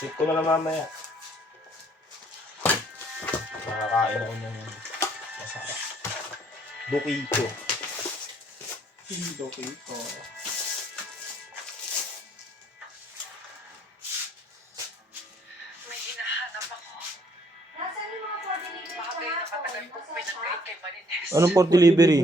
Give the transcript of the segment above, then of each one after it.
Check ko na lang mamaya. Nakakain ako ng masarap. Dokito. Dokito. May hinahanap ako. Nasaan yung mga for-delivery Bagay na matagal kong pinagkait kay Marines. Anong for delivery?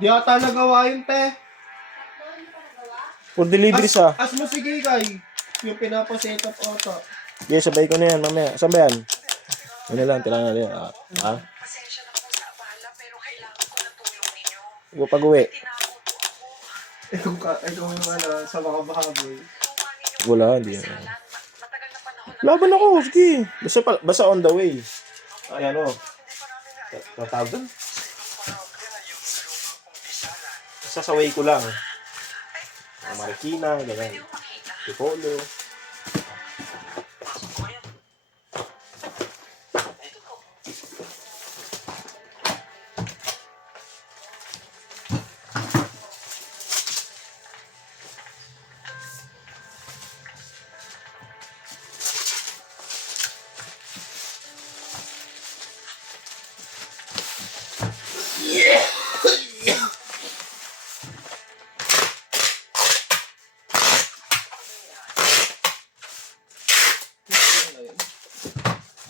Di ata nagawa yun, te. Tatlo, hindi pa nagawa? For delivery sa? As mo sige, kay. Yung pinapaset up ata. Yeah, sabay ko na yan mamaya. Saan ba yan? Yun na lang, kailangan na yan. Ha? Pasensya na po sa abala pero kailangan ko ng tulong ninyo. Ikaw pag-uwi. Tinako po ako. Itong ano, sa mga bahaboy. Tulungan ninyo Wala, po hindi ang yan. pisalan. Matagal na panahon na Laban ako, sige. Basta on the way. Ay, ano? Tatawag doon? Sasaway ko lang. Ang Marikina, Pwede gano'n. ko makita. Tipolo. Pasok ko yan. Ito po.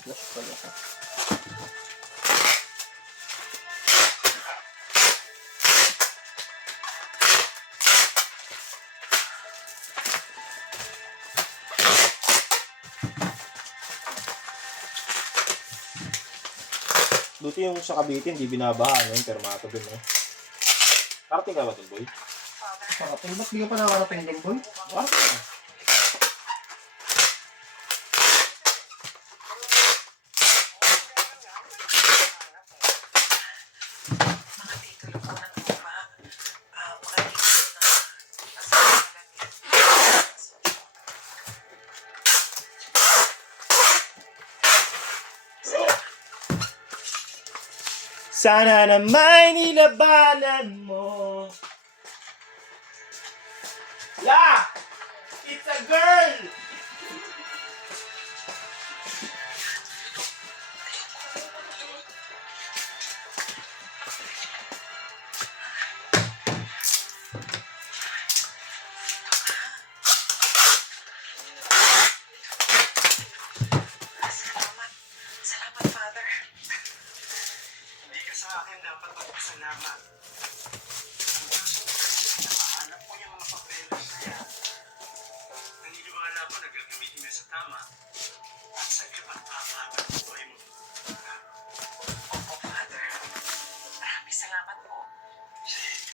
Flash pala ka. Buti yung sa Cavite, hindi binabaha, no? Yung permato dun, no? Karating ka ba dun, boy? Parating, ba't di ka pa nakarating doon, boy? Karating ka. Mga titulo po ng lupa. Mga titulo na nasa pangalan niya. Sana naman nilabanan mo. La! It's a girl! Salamat. Salamat, Father. Hindi ka sa akin dapat magpasalamat. Ang Diyos mo kasi nakahanap mo yung mga papeles na yan. Naniniwala ko na gagamitin niya sa tama at sa kapagpapagal mo.